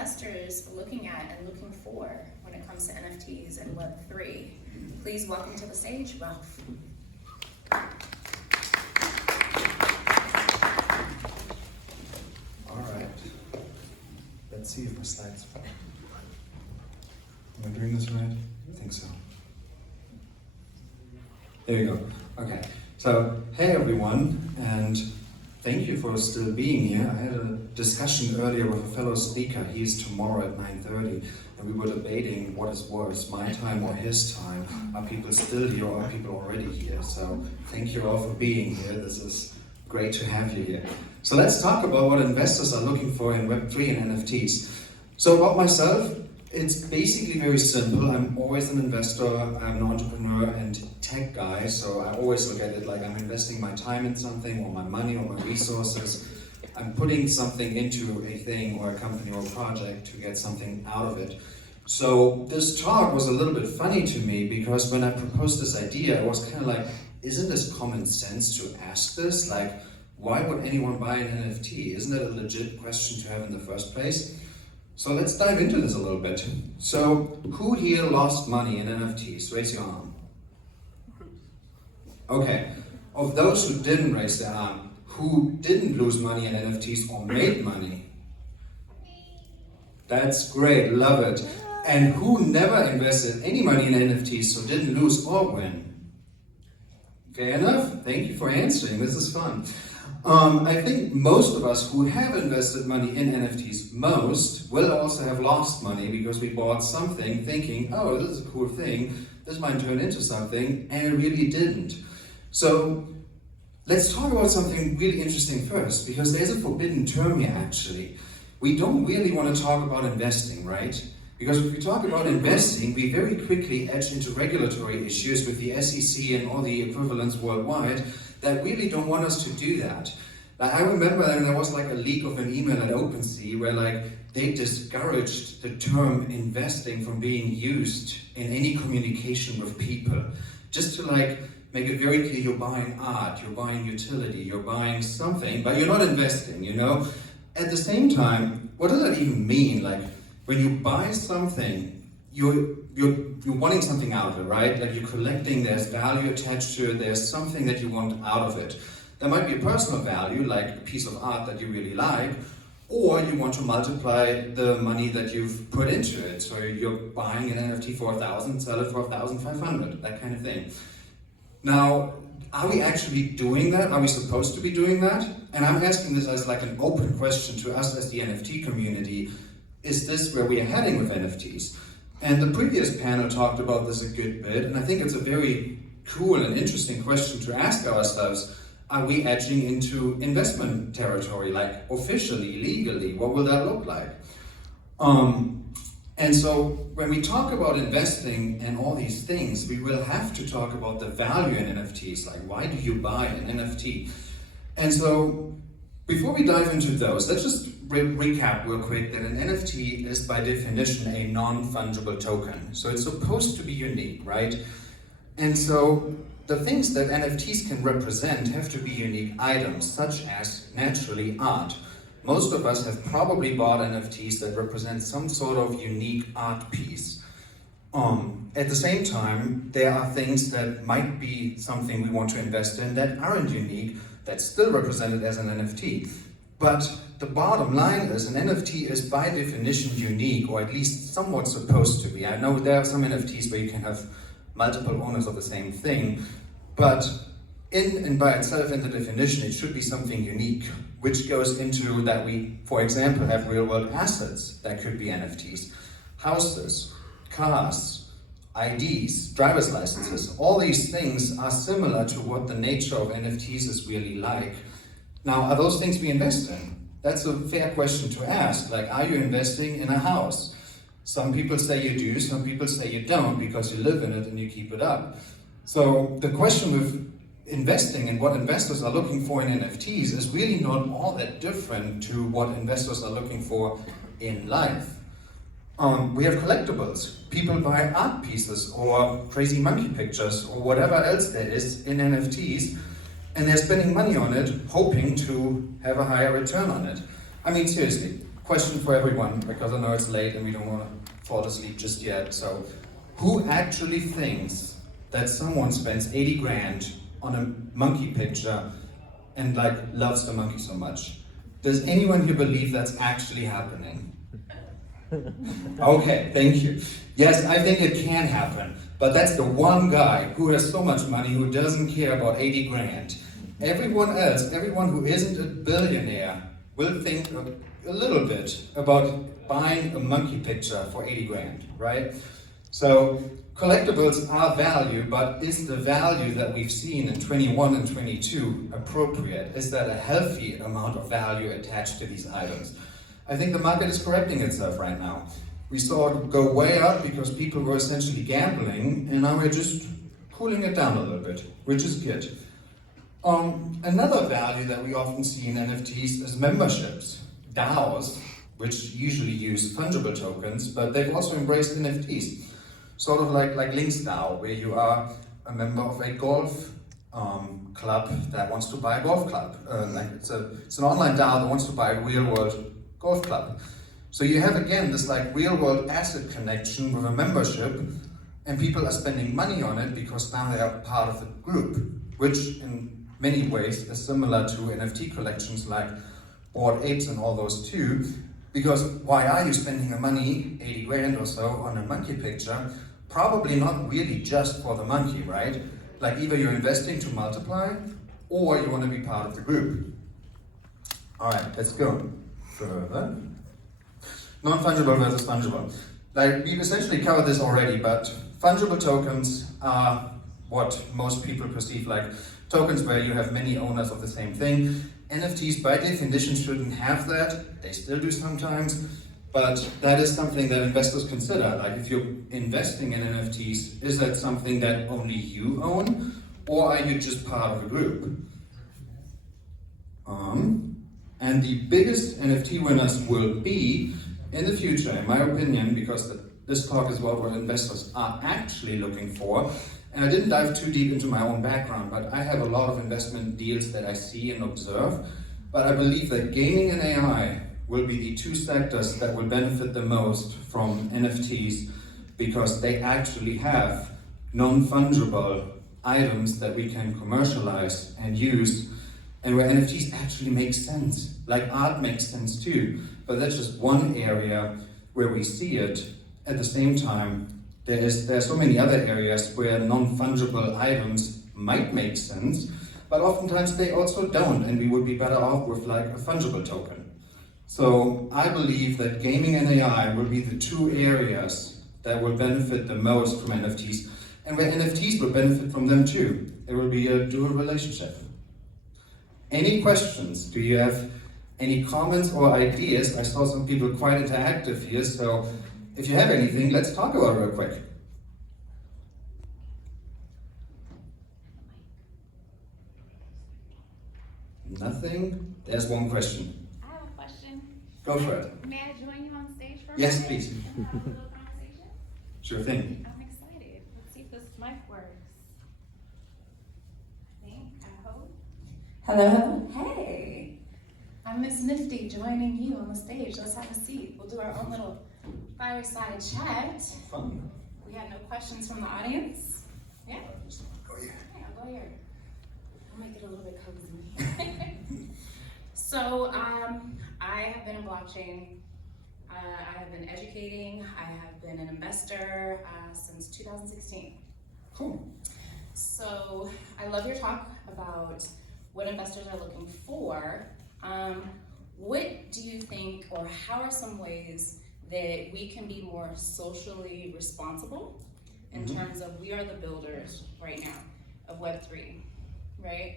investors looking at and looking for when it comes to NFTs and web3? Please welcome to the stage, Ralph. All right. Let's see if my slides work. Am I doing this right? I think so. There we go. Okay. So, hey everyone, and thank you for still being here. I had a discussion earlier with a fellow speaker. He's tomorrow at 9:30, and we were debating what is worse, my time or his time. Are people still here or are people already here? So, thank you all for being here. This is great to have you here. So let's talk about what investors are looking for in Web3 and NFTs. So about myself, it's basically very simple. I'm always an investor, I'm an entrepreneur and tech guy, so I always look at it like I'm investing my time in something, or my money, or my resources. I'm putting something into a thing or a company or a project to get something out of it. So this talk was a little bit funny to me, because when I proposed this idea, I was kind of like, isn't this common sense to ask this? Like, why would anyone buy an NFT? Isn't it a legit question to have in the first place? So let's dive into this a little bit. So who here lost money in NFTs? Raise your arm. Okay, of those who didn't raise their arm, who didn't lose money in NFTs or made money? That's great, love it. And who never invested any money in NFTs, so didn't lose or win? Fair enough, thank you for answering, this is fun. I think most of us who have invested money in NFTs, most will also have lost money because we bought something thinking, oh, this is a cool thing, this might turn into something, and it really didn't. So let's talk about something really interesting first, because there's a forbidden term here actually. We don't really want to talk about investing, right? Because if we talk about investing, we very quickly edge into regulatory issues with the SEC and all the equivalents worldwide that really don't want us to do that. Like, I remember there was like a leak of an email at OpenSea where like they discouraged the term investing from being used in any communication with people. Just to like make it very clear, you're buying art, you're buying utility, you're buying something, but you're not investing, you know? At the same time, what does that even mean? Like, when you buy something, you're wanting something out of it, right? Like you're collecting, there's value attached to it, there's something that you want out of it. There might be a personal value, like a piece of art that you really like, or you want to multiply the money that you've put into it. So you're buying an NFT for 1,000, sell it for 1,500, that kind of thing. Now, are we actually doing that? Are we supposed to be doing that? And I'm asking this as like an open question to us as the NFT community. Is this where we are heading with NFTs? And the previous panel talked about this a good bit, and I think it's a very cool and interesting question to ask ourselves. Are we edging into investment territory, like officially, legally? What will that look like? And so when we talk about investing and all these things, we will have to talk about the value in NFTs, like why do you buy an NFT? And so before we dive into those, let's just recap real quick that an NFT is by definition a non-fungible token. So it's supposed to be unique, right? And so the things that NFTs can represent have to be unique items, such as naturally art. Most of us have probably bought NFTs that represent some sort of unique art piece. At the same time, there are things that might be something we want to invest in that aren't unique, that's still represented as an NFT. But the bottom line is an NFT is by definition unique, or at least somewhat supposed to be. I know there are some NFTs where you can have multiple owners of the same thing, but in and by itself in the definition it should be something unique, which goes into that we, for example, have real world assets that could be NFTs. Houses, cars, IDs, driver's licenses, all these things are similar to what the nature of NFTs is really like. Now, are those things we invest in? That's a fair question to ask. Like, are you investing in a house? Some people say you do, some people say you don't because you live in it and you keep it up. So the question with investing and what investors are looking for in NFTs is really not all that different to what investors are looking for in life. We have collectibles. People buy art pieces or crazy monkey pictures or whatever else there is in NFTs, and they're spending money on it, hoping to have a higher return on it. I mean, seriously, question for everyone, because I know it's late and we don't want to fall asleep just yet. So, who actually thinks that someone spends 80 grand on a monkey picture and like loves the monkey so much? Does anyone here believe that's actually happening? Okay, thank you. Yes, I think it can happen, but that's the one guy who has so much money who doesn't care about 80 grand. Everyone else, everyone who isn't a billionaire, will think a little bit about buying a monkey picture for 80 grand, right? So collectibles are value, but is the value that we've seen in 21 and 22 appropriate? Is that a healthy amount of value attached to these items? I think the market is correcting itself right now. We saw it go way up because people were essentially gambling, and now we're just cooling it down a little bit, which is good. Another value that we often see in NFTs is memberships, DAOs, which usually use fungible tokens, but they've also embraced NFTs. Sort of like Link's DAO, where you are a member of a golf club that wants to buy a golf club. It's an online DAO that wants to buy a real world golf club. So you have again this like real world asset connection with a membership, and people are spending money on it because now they are part of a group, which in many ways is similar to NFT collections like Bored Apes and all those too. Because why are you spending the money, 80 grand or so, on a monkey picture? Probably not really just for the monkey, right? Like either you're investing to multiply, or you want to be part of the group. All right, let's go further. Non-fungible versus fungible. Like we've essentially covered this already, but fungible tokens are what most people perceive like tokens where you have many owners of the same thing. NFTs by definition shouldn't have that. They still do sometimes, but that is something that investors consider. Like if you're investing in NFTs, is that something that only you own, or are you just part of a group? And the biggest NFT winners will be in the future, in my opinion, because this talk is about what investors are actually looking for. And I didn't dive too deep into my own background, but I have a lot of investment deals that I see and observe. But I believe that gaming and AI will be the two sectors that will benefit the most from NFTs, because they actually have non-fungible items that we can commercialize and use, and where NFTs actually make sense. Like art makes sense too, but that's just one area where we see it. At the same time, there are so many other areas where non-fungible items might make sense, but oftentimes they also don't, and we would be better off with like a fungible token. So I believe that gaming and AI will be the two areas that will benefit the most from NFTs, and where NFTs will benefit from them too. There will be a dual relationship. Any questions? Do you have any comments or ideas? I saw some people quite interactive here, so if you have anything, let's talk about it real quick. Nothing? There's one question. I have a question. Go for it. May I join you on stage for a Yes, minute? please. And have a little conversation? Sure thing. I'm excited. Let's see if this mic works. I hope. Hello. Hey. I'm Miss Nifty joining you on the stage. Let's have a seat. We'll do our own little fireside chat. Fun. We had no questions from the audience. Yeah? Go here. Okay, I'll go here. I'll make it a little bit cozy. So, I have been in blockchain. I have been educating. I have been an investor since 2016. Cool. So, I love your talk about what investors are looking for. What do you think, or how are some ways that we can be more socially responsible in terms of we are the builders right now of Web3, right?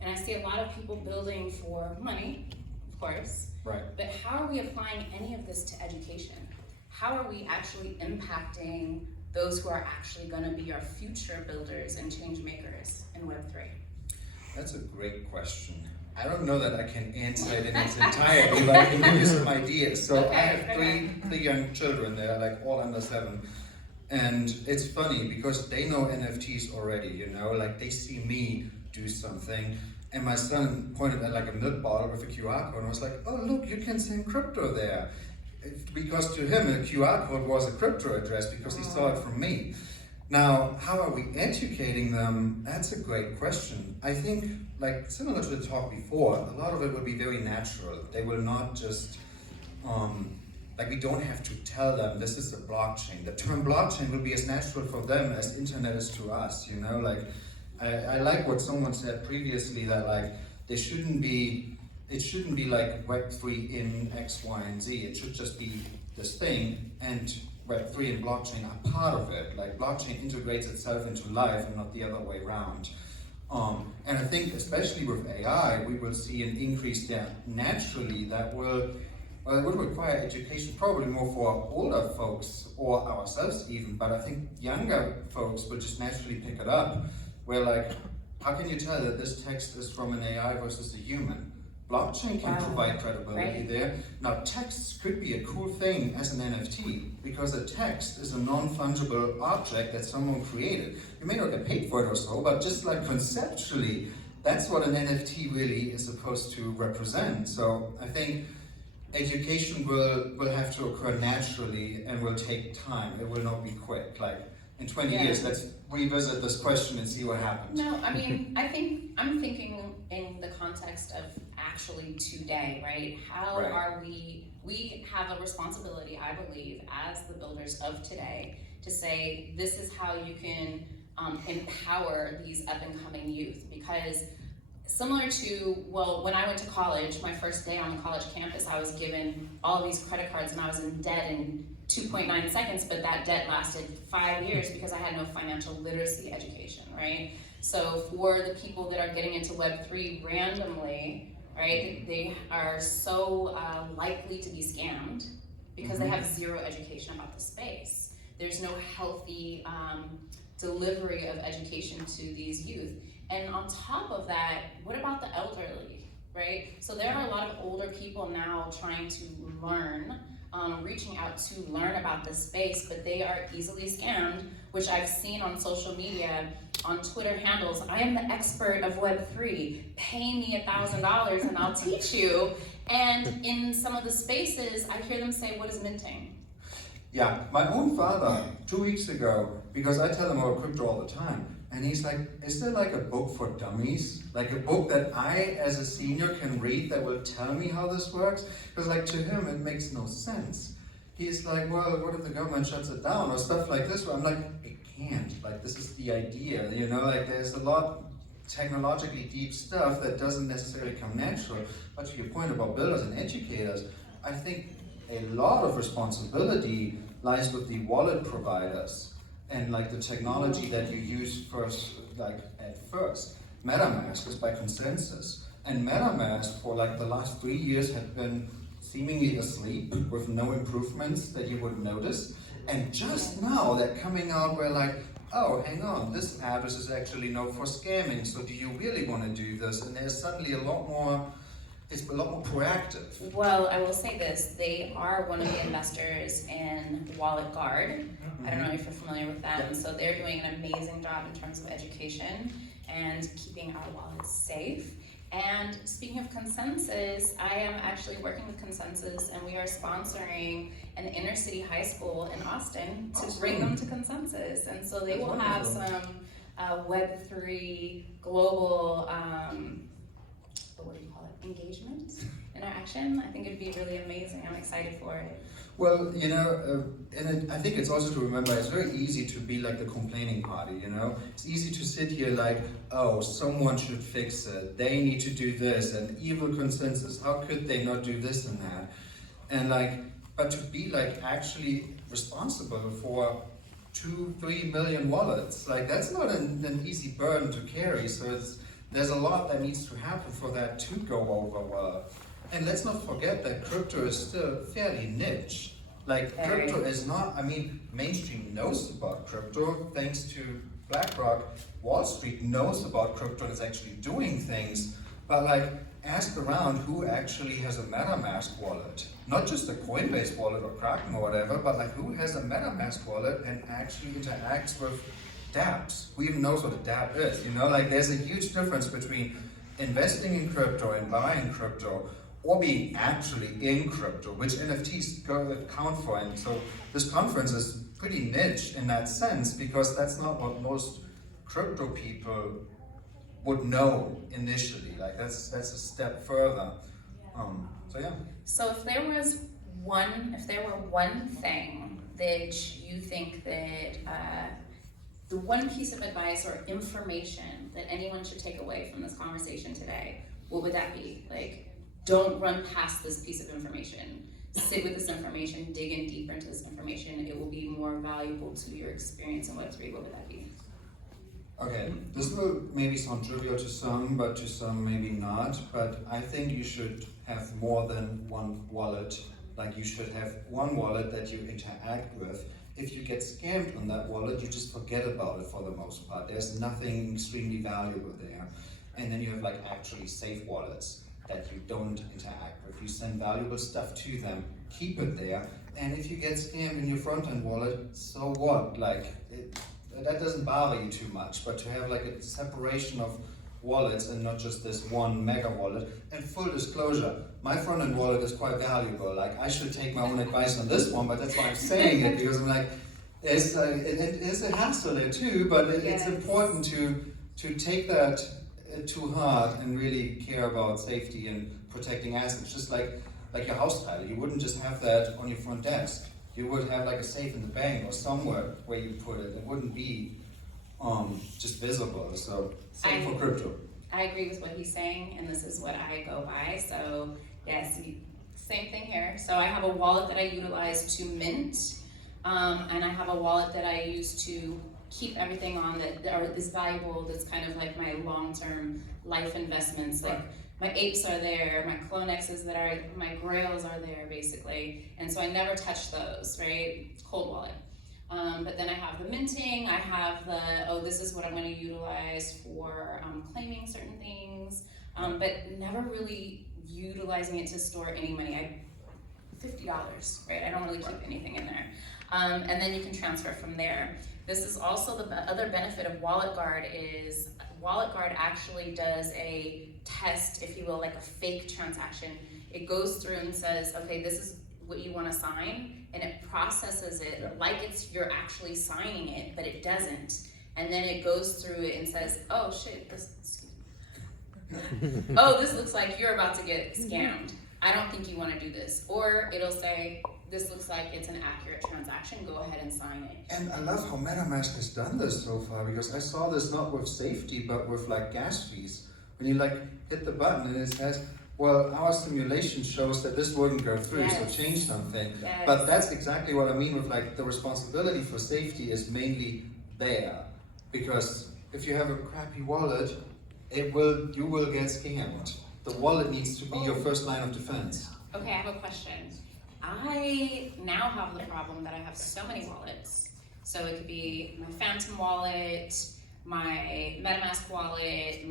And I see a lot of people building for money, of course, Right. but how are we applying any of this to education? How are we actually impacting those who are actually going to be our future builders and change makers in Web3? That's a great question. I don't know that I can answer it in its entirety, but I can give you some ideas. So I have three young children. They're like all under 7. And it's funny because they know NFTs already, you know, like they see me do something And my son pointed at like a milk bottle with a QR code and was like, oh look, you can send crypto there. Because to him, a QR code was a crypto address because he saw it from me. Now, how are we educating them? That's a great question. I think, like similar to the talk before, a lot of it will be very natural. They will not just, like we don't have to tell them this is a blockchain. The term blockchain will be as natural for them as internet is to us, you know? Like, I like what someone said previously that like, it shouldn't be like web3 in X, Y, and Z. It should just be this thing, and web3 and blockchain are part of it. Like blockchain integrates itself into life and not the other way around. And I think especially with AI, we will see an increase there naturally that will, well, it would require education probably more for older folks or ourselves even, but I think younger folks will just naturally pick it up. Where like, how can you tell that this text is from an AI versus a human? Blockchain can provide credibility there. Now text could be a cool thing as an NFT because a text is a non-fungible object that someone created. You may not get paid for it or so, but just like conceptually, that's what an NFT really is supposed to represent. So I think education will have to occur naturally and will take time. It will not be quick. Like in 20 years, let's revisit this question and see what happens. No, I mean, I'm thinking in the context of actually today, right? How are we have a responsibility, I believe, as the builders of today, to say this is how you can empower these up and coming youth. Because similar to, well, when I went to college, my first day on the college campus, I was given all of these credit cards and I was in debt in 2.9 seconds, but that debt lasted 5 years because I had no financial literacy education, right? So for the people that are getting into Web3 randomly, right, they are so likely to be scammed because they have zero education about the space. There's no healthy delivery of education to these youth. And on top of that, what about the elderly, right? So there are a lot of older people now trying to learn, reaching out to learn about this space, but they are easily scammed, which I've seen on social media, on Twitter handles. I am the expert of Web3, pay me $1,000 and I'll teach you. And in some of the spaces, I hear them say, what is minting? Yeah, my own father, 2 weeks ago, because I tell him about crypto all the time, and he's like, is there like a book for dummies? Like a book that I, as a senior, can read that will tell me how this works? Because like to him, it makes no sense. He's like, well, what if the government shuts it down or stuff like this? Where I'm like, it can't. Like this is the idea, you know, like there's a lot technologically deep stuff that doesn't necessarily come natural. But to your point about builders and educators, I think a lot of responsibility lies with the wallet providers and like the technology that you use first, like at first. MetaMask is by consensus, and MetaMask for like the last 3 years had been seemingly asleep with no improvements that you would notice. And just now they're coming out where like, oh, hang on, this address is actually known for scamming, so do you really want to do this? And there's suddenly it's a lot more proactive. Well, I will say this, they are one of the investors in Wallet Guard. I don't know if you're familiar with them. So they're doing an amazing job in terms of education and keeping our wallets safe. And speaking of Consensus, I am actually working with Consensus, and we are sponsoring an inner city high school in Austin to bring them to Consensus. And so they will have some Web3 global, what do you call it, engagement, interaction. I think it'd be really amazing. I'm excited for it. Well, you know, I think it's also to remember, it's very easy to be like the complaining party, you know? It's easy to sit here like, oh, someone should fix it, they need to do this, and evil Consensus, how could they not do this and that? And like, but to be like actually responsible for 2-3 million wallets, like that's not an easy burden to carry, so there's a lot that needs to happen for that to go over well. And let's not forget that crypto is still fairly niche. Like crypto is not, I mean, mainstream knows about crypto thanks to BlackRock. Wall Street knows about crypto and is actually doing things. But like, ask around who actually has a MetaMask wallet. Not just a Coinbase wallet or Kraken or whatever, but like who has a MetaMask wallet and actually interacts with dApps. Who even knows what a dApp is, you know? Like there's a huge difference between investing in crypto and buying crypto or being actually in crypto, which NFTs count for. And so this conference is pretty niche in that sense, because that's not what most crypto people would know initially. Like that's a step further. So yeah. So if there were one thing that you think that the one piece of advice or information that anyone should take away from this conversation today, what would that be? Like, don't run past this piece of information. Sit with this information, dig in deeper into this information. It will be more valuable to your experience in Web3. What would that be? Okay, this will maybe sound trivial to some, but to some maybe not. But I think you should have more than one wallet. Like, you should have one wallet that you interact with. If you get scammed on that wallet, you just forget about it for the most part. There's nothing extremely valuable there. And then you have like actually safe wallets that you don't interact with. You send valuable stuff to them, keep it there. And if you get scammed in your front-end wallet, so what? Like, that doesn't bother you too much. But to have like a separation of wallets and not just this one mega wallet. And full disclosure, my front-end wallet is quite valuable. Like, I should take my own advice on this one, but that's why I'm saying it, because I'm like, it's a hassle there too, but it's important to take that to heart and really care about safety and protecting assets. Just like your house title, you wouldn't just have that on your front desk. You would have like a safe in the bank or somewhere where you put it. It wouldn't be just visible. So same for crypto. I agree with what he's saying, and this is what I go by. So yes, same thing here. So I have a wallet that I utilize to mint, and I have a wallet that I use to keep everything on that is valuable. That's kind of like my long-term life investments. Like my apes are there, my Clonexes that are, my grails are there basically, and so I never touch those. Right, cold wallet. But then I have the minting, I have the, this is what I'm going to utilize for claiming certain things, but never really utilizing it to store any money. $50, right? I don't really keep anything in there. And then you can transfer from there. This is also the other benefit of Wallet Guard is Wallet Guard actually does a test, if you will, like a fake transaction. It goes through and says, okay, this is what you want to sign, and it processes it like you're actually signing it, but it doesn't. And then it goes through it and says, oh shit, this looks like you're about to get scammed. I don't think you want to do this. Or it'll say, this looks like it's an accurate transaction, go ahead and sign it. And I love how MetaMask has done this so far, because I saw this not with safety, but with like gas fees. When you like hit the button and it says, well, our simulation shows that this wouldn't go through, so change something. Yes. But that's exactly what I mean with like the responsibility for safety is mainly there. Because if you have a crappy wallet, you will get scammed. The wallet needs to be your first line of defense. Okay, I have a question. I now have the problem that I have so many wallets. So it could be my Phantom wallet, my MetaMask wallet,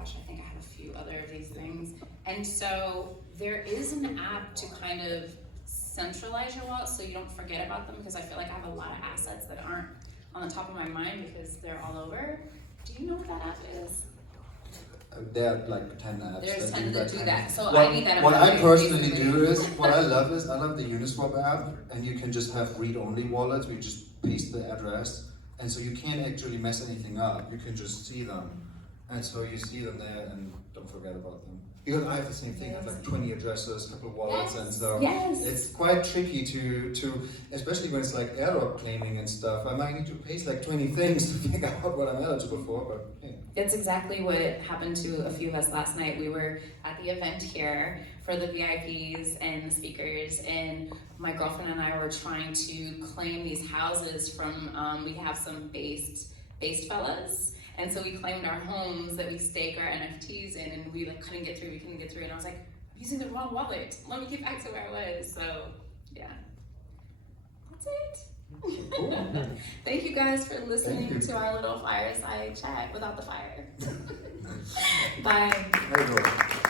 I think I have a few other of these things. And so there is an app to kind of centralize your wallet so you don't forget about them, because I feel like I have a lot of assets that aren't on the top of my mind because they're all over. Do you know what that app is? There are like 10 apps. There's 10 that do that. So I need that. What I personally do is, what I love the Uniswap app, and you can just have read-only wallets where you just paste the address, and so you can't actually mess anything up. You can just see them. And so you see them there and don't forget about them. Because I have the same thing, I have like 20 addresses, a couple of wallets, and so it's quite tricky to, especially when it's like airdrop claiming and stuff. I might need to paste like 20 things to figure out what I'm eligible for, but yeah. It's exactly what happened to a few of us last night. We were at the event here for the VIPs and the speakers, and my girlfriend and I were trying to claim these houses from, we have some based fellas. And so we claimed our homes that we stake our NFTs in, and we like couldn't get through, and I was like, I'm using the wrong wallet. Let me get back to where I was. So yeah, that's it. Cool. Thank you guys for listening to our little fireside chat without the fire. Bye. There you go.